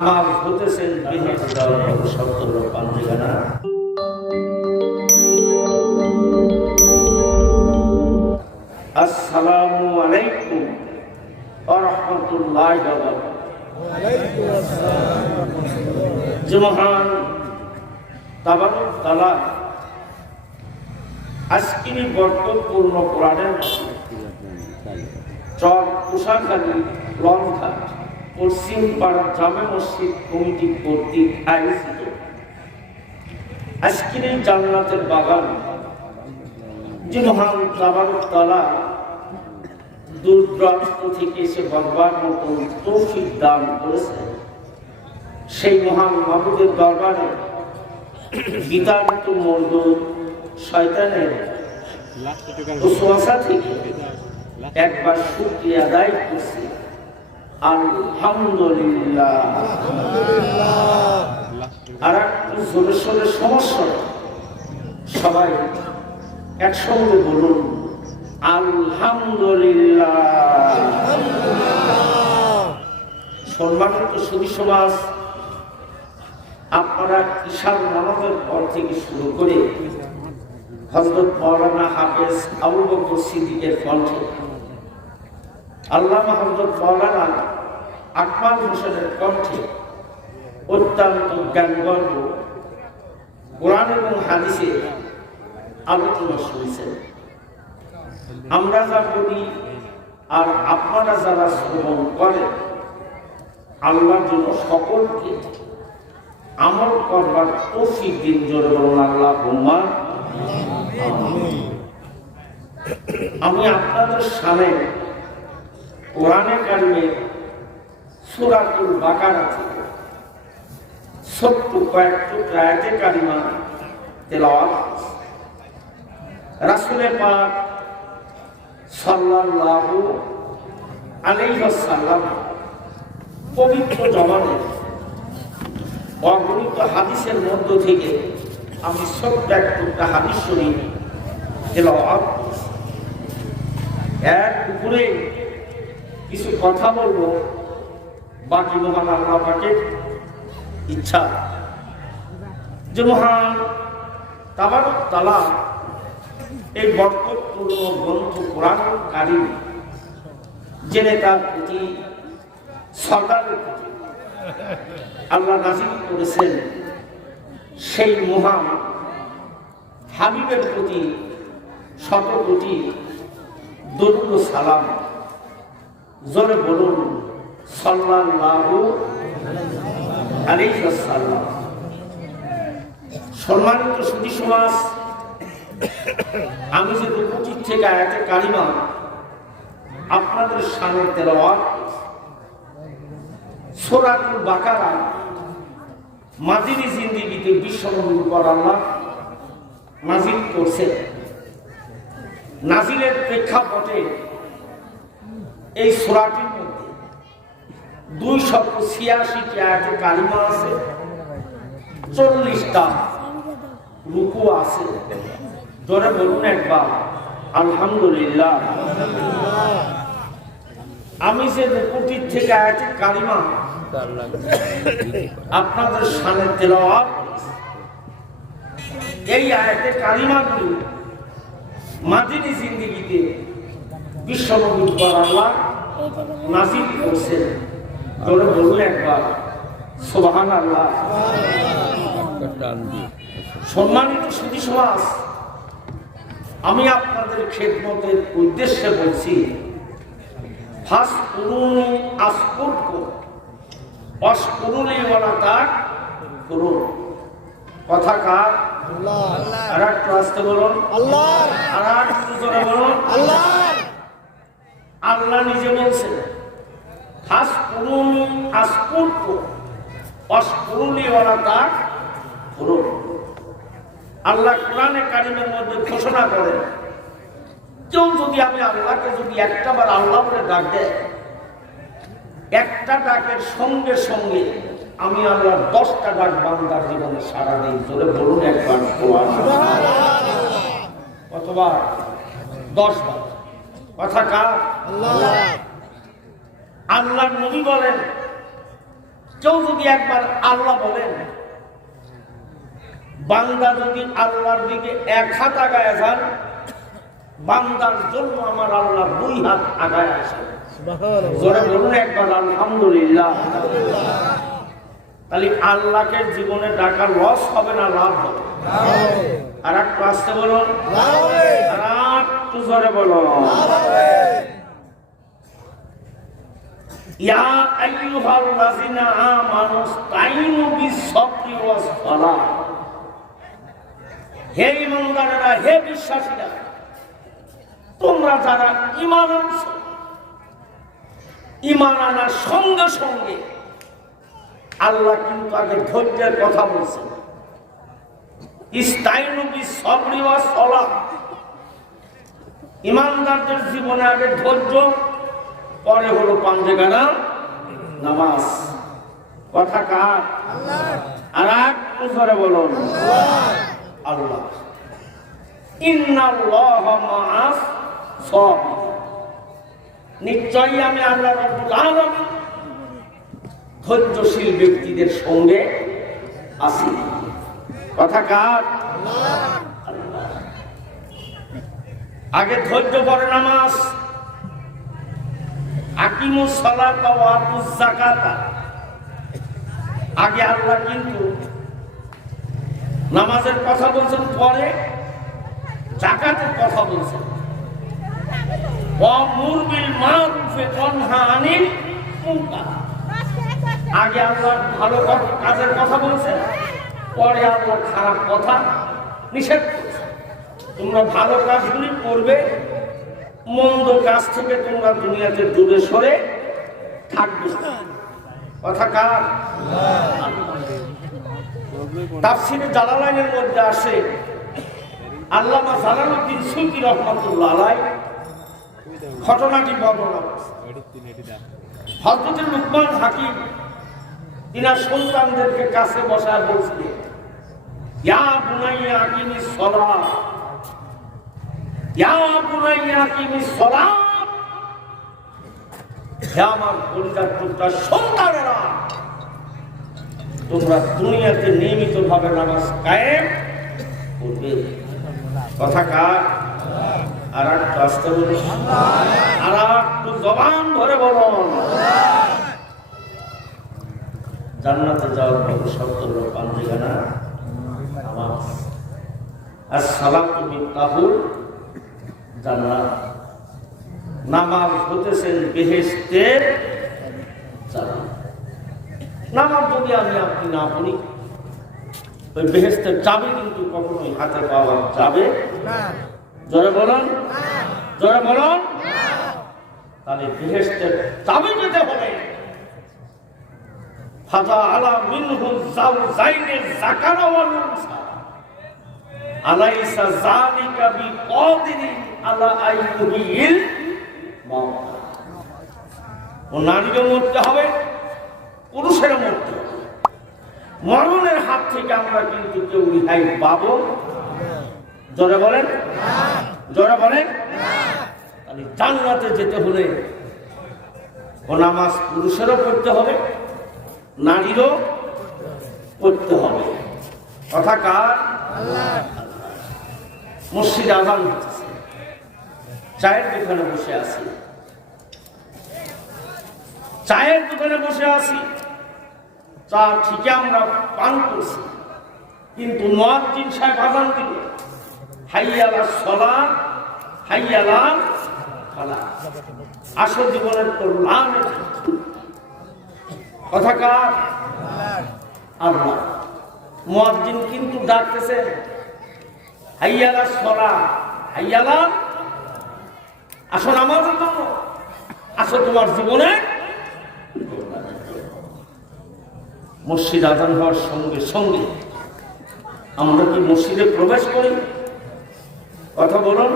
আমার হতেছেন বিহিত সত্তর পাঞ্জিগানা আসসালামু আলাইকুম আরহামতুল্লাহ যে মহান তাবারক তালা আজকের এই বরকতপূর্ণ কোরআনের চর কুষাখালী লঙ্কা পশ্চিম পাড়া জামে মসজিদ কমিটি কর্তৃক আয়োজিত। আজকের এই জান্নাতের বাগান, যে মহান তালা থেকে এসে মতন তৌফিক দান করেছে, সেই মহান মাহবুদের দরবারে বিতাড়িত মর্দ শয়তানের থেকে একবার শুক্রিয়া আদায় করছি। আর সমস্যা। সবাই একসঙ্গে বলুন সম্মানিত সুদী সমাজ, আপনারা কিষান নামাজের পর থেকে শুরু করে হজরত মৌলানা হাফেজ আবু বকর সিদ্দিকের কণ্ঠে আল্লাহ হজরত মৌলানা আকমাল হোসেনের কণ্ঠে অত্যন্ত জ্ঞানগর্ব কোরআন এবং হাদিসে আলোচনা শুনেছেন। আমরা যা করি আর আপনারা যারা শ্রবণ করেন, আল্লাহর জন্য সকলকে আমল করবার তৌফিক দিন জোরে আল্লাহ বোমা আমি আপনাদের সামনে কোরআনে কারিমের সুরাতুল বাকারা থেকে ছোট্ট কয়েকটি প্রায়তে কারিমা তেলাওয়াত রাসুলে পাক সাল্লাল্লাহু আলাইহি পবিত্র জমানে অগণিত হাদিসের মধ্য থেকে আমি ছোট্ট একটা হাদিস শুনি তেলাওয়াত এর উপরে কিছু কথা বলব? বাকি মহান আল্লাহ পাকের ইচ্ছা। যে মহান তাবারক তালা এই বরকতপূর্ণ গ্রন্থ কোরআন কারিম জেনে তার প্রতি সরকারের প্রতি আল্লাহ নাজিল করেছেন, সেই মহান হাবিবের প্রতি শত কোটি দরুদ সালাম। জোরে বলুন সম্মানিত সুধী সমাজ, আমি যে রূপটির থেকে আয়াতে কালিমা আপনাদের সামনে তেলাওয়াত সোরাতুল বাকারা মাজিরি জিন্দিগিতে বিশ্বনবীর উপর আল্লাহ নাজিল করছে নাজিলের প্রেক্ষাপটে এই সোরাটির মধ্যে দুই শত ছিয়াশিটি আয়াতে কালিমা আছে, চল্লিশটা রুকু আছে। ধরে বলুন একবার, আলহামদুলিল্লাহ। আমি যে রুকুটির থেকে আয়াতে কালিমা আপনাদের সামনে তেলাওয়াত এই আয়াতে কালিমাগুলি মাদিনী জিন্দিগিতে বিশ্বনবীর আল্লাহ নাজিল করছেন। ধরে বলুন একবার সোবাহান আল্লাহ সম্মানিত সুধী সমাজ আমি আপনাদের খেদমতের উদ্দেশ্যে বলছি ফার্স্ট করুনি আসপুট অস্কুরুনি বলা তার করুন। কথা কার? আর একটু আসতে বলুন। আল্লাহ। আর একটু জোরে বলুন। আল্লাহ। আল্লাহ নিজে বলছেন ফার্স্ট করুনি আসপুট অস্কুরুনি বলা তার করুন। আল্লাহ কোরআনে কারিমের মধ্যে ঘোষণা করেন, কেউ যদি আমি আল্লাহকে যদি একটা বার আল্লাহ বলে ডাক দেয়, একটা ডাকের সঙ্গে সঙ্গে আমি আল্লাহ দশটা ডাক বান্দার জীবনে সারাদিন ধরে বলুন একবার কতবার? দশ বার কথা কার আল্লাহ নবী বলেন কেউ যদি একবার আল্লাহ বলেন বান্দা যদি আল্লাহর দিকে এক হাত আগায় যান বান্দার জন্য আমার আল্লাহ দুই হাত আগায় আসে। জোরে বলুন একবার আলহামদুলিল্লাহ। তাহলে আল্লাহকে জীবনে ডাকা লস হবে না লাভ হবে। আর একটু আসতে বলুন। একটু জোরে বিশ্বাসীরা, তোমরা যারা ইমান ইমান সঙ্গে সঙ্গে আল্লাহ কিন্তু আগে ধৈর্যের কথা বলছেন। ইস্তাইনু বিস-সাবরি ওয়াস-সালাহ ইমানদারদের জীবনে আগে ধৈর্য, পরে হলো পাঞ্জেগানা নামাজ। কথা কার? আর একটু ধরে বলুন, আল্লাহ। ইন্নাল্লাহ মাআস সাবির। নিশ্চয়ই আমি আল্লাহ রাব্বুল ধৈর্যশীল ব্যক্তিদের সঙ্গে আছি। কথা কার। আগে ধৈর্য পরে নামাজ। আগে আল্লাহ কিন্তু নামাজের কথা বলছেন, পরে জাকাতের কথা বলছেন। আগে আল্লাহ ভালো কাজের কথা বলছেন, পরে আল্লাহ খারাপ কথা নিষেধ তোমরা ভালো কাজগুলি করবে, মন্দ কাজ থেকে তোমরা দুনিয়াতে দূরে সরে থাকবে। কথা কার? তাফসিরে জালালাইনের মধ্যে আসে, আল্লামা জালালউদ্দিন সুলকি রহমাতুল্লাহ আলাই, ঘটনাটি বর্ণনা হজরতের লুকমান হাকিম তিনার সন্তানদেরকে কাছে বসায় বলছিলেন, ইয়া বুনাইয়া আকিমিস সালাহ ইয়া বুনাইয়া আকিমিস সালাহ হে আমার পরিবার টুকরা সন্তানেরা, তোমরা দুনিয়াতে নিয়মিত ভাবে নামাজ কায়েম করবে। কথা কার? আর একটু আর একটু জবান ধরে বলুন জান্নাতে যাওয়ার পর শব্দ হলো নামাজ আর সালাম তুমি জান্নাত নামাজ হতেছেন বেহেস্তের নামাজ যদি আমি আপনি না পড়ি, ওই বেহেস্তের চাবি কিন্তু কখনোই হাতে পাওয়া যাবে জোরে বলুন। জোরে বলুন। তাহলে বেহেস্তের চাবি পেতে হবে ফাজা আলা মিনহু যাও জাইনে জাকারা ওয়াল উনসা আলাইসা যালিকা ও হবে, পুরুষেরও মরতে হবে। মরণের হাত থেকে আমরা কিন্তু কেউ রিহাই পাবো। জোরে বলেন। জোরে বলেন। তাহলে যেতে হলে ও নামাজ পুরুষেরও পড়তে হবে, নারীরও পড়তে হবে। কথা কার? মসজিদ আজান হচ্ছে চায়ের দোকানে বসে আছি। চায়ের দোকানে বসে আছি। চা ঠিকই আমরা পান করছি। কিন্তু মহাজিন সাহেব আজান দিল। হাইয়ালা সলা, হাইয়ালা ফালা। আসল জীবনের কল্যাণ কথাকার আল্লাহ। মহাজিন কিন্তু ডাকতেছে আসো নামাজের আসো তোমার জীবনে? মসজিদ আদান হওয়ার সঙ্গে সঙ্গে আমরা কি মসজিদে প্রবেশ করি? কথা বলুন।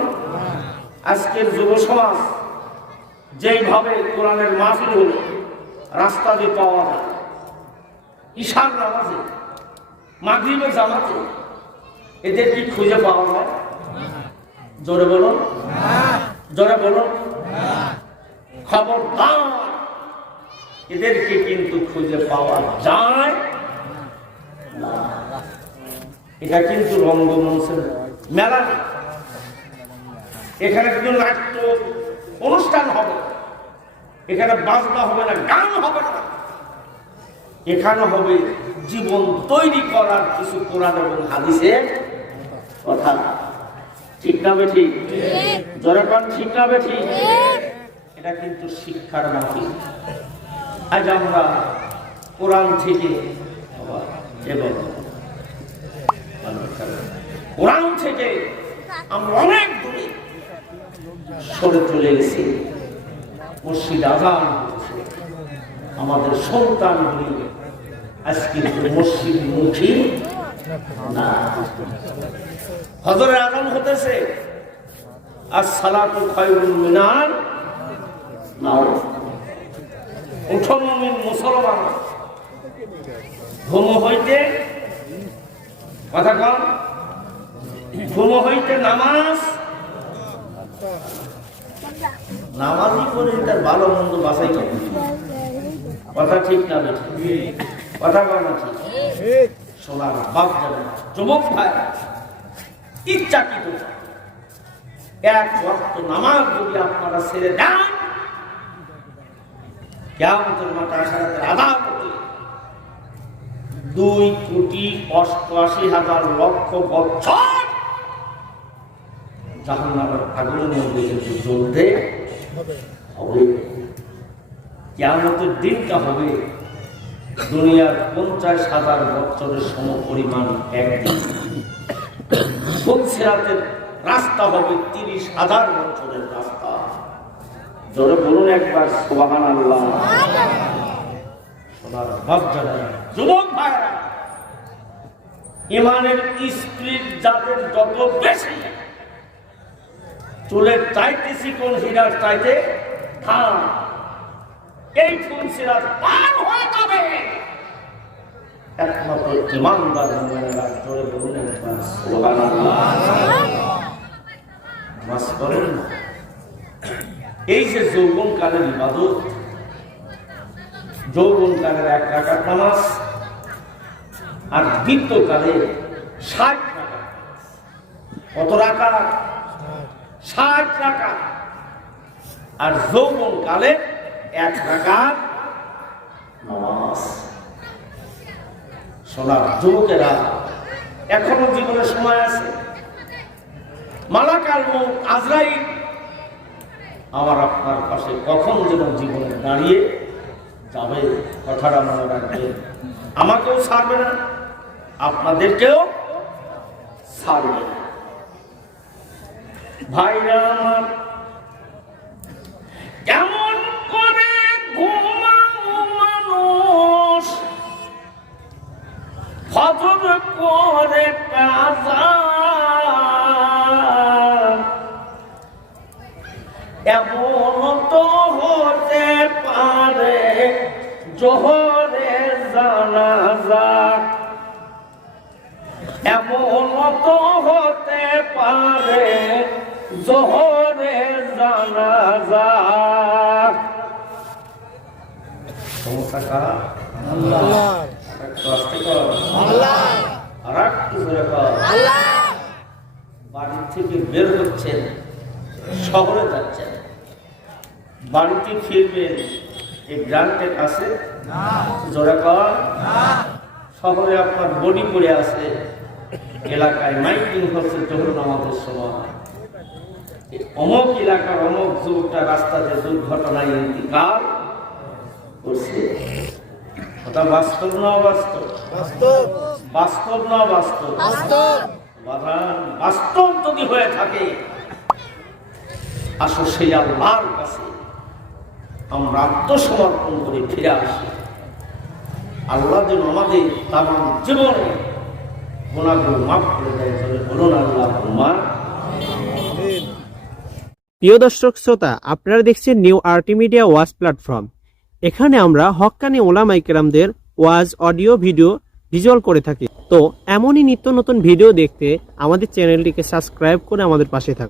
আজকের যুব সমাজ যেইভাবে কোরআনের মাহফিল হলো রাস্তা দিয়ে পাওয়া যায় ঈশান নামাজে, মাগরিবের জামাতে এদের কি খুঁজে পাওয়া যায়? জোরে বলুন। জোরে বলুন। খবরদার। এদেরকে কিন্তু খুঁজে পাওয়া যায়। এটা কিন্তু রঙ্গমঞ্চের মেলা। এখানে কিন্তু নাট্য অনুষ্ঠান হবে। এখানে বাজনা হবে না, গান হবে না। এখানে হবে জীবন তৈরি করার কিছু কোরআন এবং হাদিসের কথা। ঠিক না বেঠি? পান ঠিক না বেঠি? এটা কিন্তু শিক্ষার মাটি। আজ আমরা কোরআন থেকে এবং কোরআন থেকে আমরা অনেক দূরে সরে চলে গেছি। মসজিদ আজান আমাদের সন্তানগুলি আজকে মসজিদ মুখী হজরের আজান হতেছে আর সালাতু মিনার উঠন মুমিন মুসলমান। ঘুম হইতে, কথা কম ঘুম হইতে নামাজ, নামাজই করে তার ভালো মন্দ বাসাই কথা ঠিক না? কথা না ঠিক? সোনার বাপ যাবে না। যুবক ভাই এক ওয়াক্ত নামাজ যদি আপনারা ছেড়ে দেন কেমন মাথা আদালতে দুই কোটি অষ্টআশি হাজার লক্ষ বছর জাহান্নামের আগুনের মধ্যে কিন্তু জ্বলতে হবে কেমতের দিনটা হবে দুনিয়ার পঞ্চাশ হাজার বছরের সম পরিমাণ একদিন রাস্তা হবে তিরিশ হাজার বছরের রাস্তা? জোরে বলুন একবার সোহান আল্লাহ যুবক ভাইরা ইমানের যাদের যত বেশি, চুলের চাইতে চিকন হীরার চাইতে ধান এই ফুলসিরা পার হয়ে যাবে। একমাত্র ইমানদার মোমেনেরা জোরে বলুন নামাজ পড়েন। এই যে যৌবন কালের ইবাদত যৌবন কালের এক রাকাত নামাজ, আর বৃত্তকালে ষাট টাকা কত রাখা ষাট টাকা আর যৌবন কালে এক রাকাত নামাজ। সোনার যুবকেরা, এখনও জীবনের সময় আছে। মালাকাল আজরাই আমার আপনার পাশে কখন যেন জীবনে দাঁড়িয়ে যাবে, কথাটা মনে রাখবেন। আমাকেও ছাড়বে না, আপনাদেরকেও ছাড়বে ভাইরা আমার, কেমন ঘুমাও মানুষ ফজর করে কাজা এমন তো হতে পারে জোহরে এমন তো হতে পারে জোহরে জানাজা। সমস্যা কার? একটু আস্তে কর। আর একটু জোরে কর। বাড়ি থেকে বের হচ্ছেন শহরে যাচ্ছেন। বাড়িতে ফিরবেন এই গ্রান্টের কাছে? জোরে কর। শহরে আপনার বডি পড়ে আছে এলাকায় মাইকিং হচ্ছে জোহর নামাজের সময়। অমুক এলাকার অমুক যুবকটা রাস্তাতে দুর্ঘটনায় ইন্তিকাল। করছে। ওটা বাস্তব না অবাস্তব? বাস্তব। না বাস্তব। বাস্তব যদি হয়ে থাকে আসো সেই আল্লাহর কাছে। আমরা আত্মসমর্পণ করে ফিরে আসি। আল্লাহ যেন আমাদের তাম জীবনে গুণাগুলো মাফ করে দেয় তবে বলুন আল্লাহ তোমার। প্রিয় দর্শক শ্রোতা আপনারা দেখছেন নিউ আরটি মিডিয়া ওয়াজ প্ল্যাটফর্ম এখানে আমরা হক্কানি ওলামাই কেরামদের ওয়াজ, অডিও, ভিডিও ভিজুয়াল করে থাকি। তো এমনই নিত্য নতুন ভিডিও দেখতে আমাদের চ্যানেলটিকে সাবস্ক্রাইব করে আমাদের পাশে থাকুন।